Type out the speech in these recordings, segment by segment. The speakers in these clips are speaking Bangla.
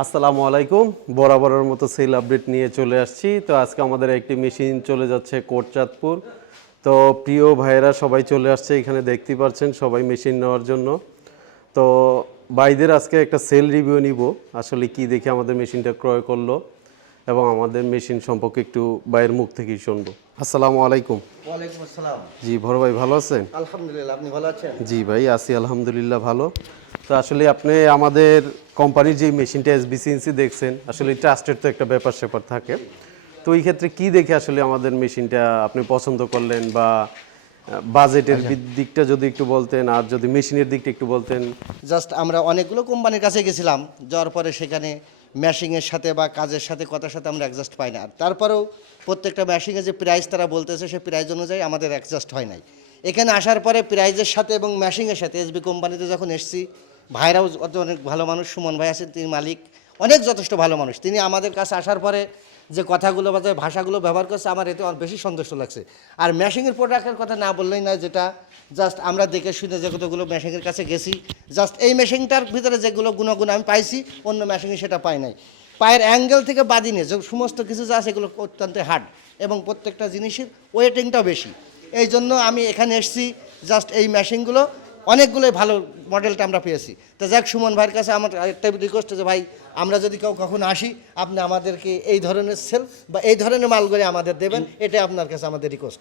আসসালামু আলাইকুম। বরাবরের মতো সেল আপডেট নিয়ে চলে আসছি। তো আজকে আমাদের একটি মেশিন চলে যাচ্ছে কোটচাঁদপুর। তো প্রিয় ভাইয়েরা, সবাই চলে আসছে। এখানে দেখতে পাচ্ছেন সবাই মেশিন নেওয়ার জন্য। তো বাইদের আজকে একটা সেল রিভিউ নিব। আসলে কি দেখে আমাদের মেশিনটা ক্রয় করল। এবং আমাদের মেশিন সম্পর্কে একটু ভাইয়ের মুখ থেকেই শুনব। আসসালামু আলাইকুম। ওয়ালাইকুম আসসালাম। জি ভর ভাই ভালো আছেন? আলহামদুলিল্লাহ আপনি ভালো আছেন? জি ভাই আছি আলহামদুলিল্লাহ ভালো। তো আসলে আপনি আমাদের কোম্পানির যে মেশিনটা এসবিসিএনসি দেখছেন আসলে ট্রাস্টের তো একটা ব্যাপার স্যাপার থাকে। তো এই ক্ষেত্রে কি দেখে আসলে আমাদের মেশিনটা আপনি পছন্দ করলেন বা বাজেটের দিকটা যদি একটু বলতেন আর যদি মেশিনের দিকটা একটু বলতেন। জাস্ট আমরা অনেকগুলো কোম্পানির কাছে গেছিলাম যাওয়ার পরে সেখানে ম্যাশিংয়ের সাথে বা কাজের সাথে, কথার সাথে আমরা অ্যাডজাস্ট পাই না। তারপরেও প্রত্যেকটা ম্যাশিংয়ে যে প্রাইস তারা বলতেছে সেই প্রাইজ অনুযায়ী আমাদের অ্যাডজাস্ট হয় নাই। এখানে আসার পরে প্রাইজের সাথে এবং ম্যাশিংয়ের সাথে এসবি কোম্পানিতে যখন এসছি, ভাইরাও অত অনেক ভালো মানুষ, সুমন ভাই আছেন, তিনি মালিক, অনেক যথেষ্ট ভালো মানুষ। তিনি আমাদের কাছে আসার পরে যে কথাগুলো বা যে ভাষাগুলো ব্যবহার করছে, আমার এতে অনেক বেশি সন্তুষ্ট লাগছে। আর ম্যাশিংয়ের প্রোডাক্টের কথা না বললেই না যেটা জাস্ট আমরা দেখে শুনে যে কতগুলো মেশিনের কাছে গেছি জাস্ট এই মেশিনটার ভিতরে যেগুলো গুণগুণ আমি পাইছি, অন্য মেশিনে সেটা পাই নাই। পায়ের অ্যাঙ্গেল থেকে বাদিনে যে সমস্ত কিছু যা আছে এগুলো অত্যন্ত হার্ড এবং প্রত্যেকটা জিনিসের ওয়েটিংটাও বেশি। এই জন্য আমি এখানে এসেছি জাস্ট এই মেশিনগুলো অনেকগুলোই ভালো মডেলটা আমরা পেয়েছি। তো যাক, সুমন ভাইয়ের কাছে আমার একটা রিকোয়েস্ট যে, ভাই, আমরা যদি কেউ কখনো আসি, আপনি আমাদেরকে এই ধরনের সেল বা এই ধরনের মালগুলি আমাদের দেবেন এটাই আপনার কাছে আমাদের রিকোয়েস্ট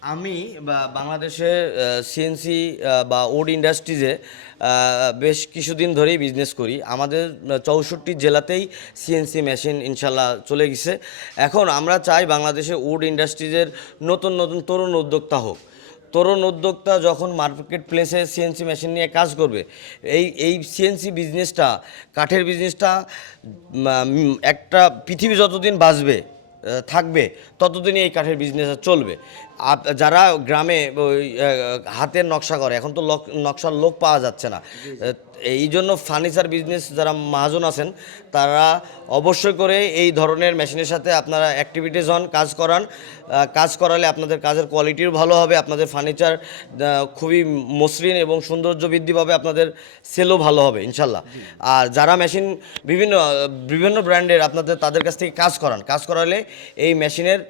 আমি বা- বাংলাদেশে সিএনসি বা ওড ইন্ডাস্ট্রিজে বেশ কিছুদিন ধরেই বিজনেস করি। আমাদের চৌষট্টি জেলাতেই সিএনসি মেশিন ইনশাল্লাহ চলে গেছে। এখন আমরা চাই বাংলাদেশে উড ইন্ডাস্ট্রিজের নতুন নতুন তরুণ উদ্যোক্তা হোক। তরুণ উদ্যোক্তা যখন মার্কেট প্লেসে সিএনসি মেশিন নিয়ে কাজ করবে এই এই সিএনসি বিজনেসটা কাঠের বিজনেসটা একটা পৃথিবী যতদিন বাঁচবে থাকবে ততদিনই এই কাঠের বিজনেস চলবে। আপ- যারা গ্রামে হাতের নকশা করে এখন তো লক- নকশার লোক পাওয়া যাচ্ছে না। এই জন্য ফার্নিচার বিজনেস যারা মহাজন আছেন তারা অবশ্যই করে এই ধরনের মেশিনের সাথে আপনারা অ্যাক্টিভিটিস হন কাজ করান। কাজ করালে আপনাদের কাজের কোয়ালিটিও ভালো হবে আপনাদের ফার্নিচার খুবই মসৃণ এবং সৌন্দর্য বৃদ্ধি পাবে আপনাদের সেলও ভালো হবে ইনশাল্লাহ। আর যারা মেশিন বিভিন্ন বিভিন্ন ব্র্যান্ডের আপনাদের তাদের কাছ থেকে কাজ করান। কাজ করালে এই মেশিনের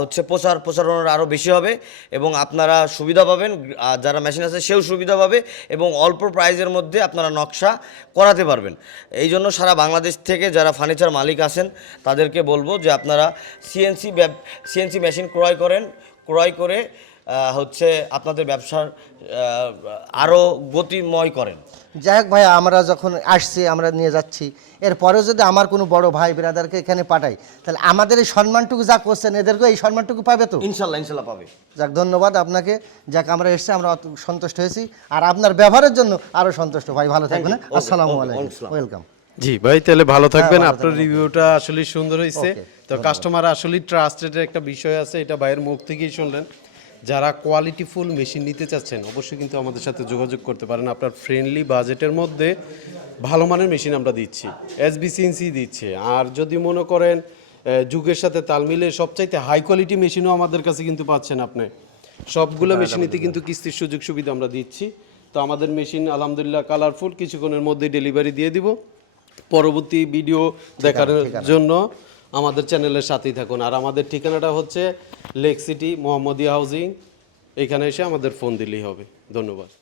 হচ্ছে প্রচার প্রচারণার আরও বেশি হবে এবং আপনারা সুবিধা পাবেন। আর যারা মেশিন আছে সেও সুবিধা পাবে এবং অল্প প্রাইজের মধ্যে আপনারা নকশা করাতে পারবেন। এই জন্য সারা বাংলাদেশ থেকে যারা ফার্নিচার মালিক আছেন, তাদেরকে বলব যে আপনারা সিএনসি সিএনসি মেশিন ক্রয় করেন, ক্রয় করে হচ্ছে আপনাদের ব্যবসার আরও গতিময় করেন। যাই হোক ভাই আমরা যখন আসছি আমরা নিয়ে যাচ্ছি। এরপরেও যদি আমার কোনো বড় ভাই ব্রাদারকে এখানে পাঠাই তাহলে আমাদের এই সম্মানটুকু যা করছেন এদেরকেও এই সম্মানটুকু পাবে তো? ইনশাল্লাহ ইনশাল্লাহ পাবে। যাক ধন্যবাদ আপনাকে। যাক আমরা এসেছি আমরা অত সন্তুষ্ট হয়েছি। আর আপনার ব্যবহারের জন্য আরও সন্তুষ্ট। ভাই ভালো থাকবেন হ্যাঁ? আসসালামু আলাইকুম। ওয়েলকাম জি ভাই তাহলে ভালো থাকবেন। আপনার রিভিউটা আসলে সুন্দর হয়েছে তো কাস্টমার আসলে ট্রাস্টেড একটা বিষয় আছে এটা ভাইয়ের মুখ থেকেই শুনলেন। যারা কোয়ালিটিফুল মেশিন নিতে চাচ্ছেন অবশ্যই কিন্তু আমাদের সাথে যোগাযোগ করতে পারেন। আপনার ফ্রেন্ডলি বাজেটের মধ্যে ভালো মানের মেশিন আমরা দিচ্ছি। এস এসবিসিএনসি দিচ্ছে। আর যদি মনে করেন যুগের সাথে তাল মিলে সবচাইতে হাই কোয়ালিটি মেশিনও আমাদের কাছে কিন্তু পাচ্ছেন আপনি। সবগুলো মেশিনেতে কিন্তু কিস্তির সুযোগ সুবিধা আমরা দিচ্ছি। তো আমাদের মেশিন আলহামদুলিল্লাহ কালারফুল কিছুক্ষণের মধ্যে ডেলিভারি দিয়ে দিব। পরবর্তী ভিডিও দেখার জন্য আমাদের চ্যানেলের সাথেই থাকুন। আর আমাদের ঠিকানাটা হচ্ছে লেক সিটি মোহাম্মদী হাউজিং। এখানে এসে আমাদের ফোন দিলেই হবে। ধন্যবাদ।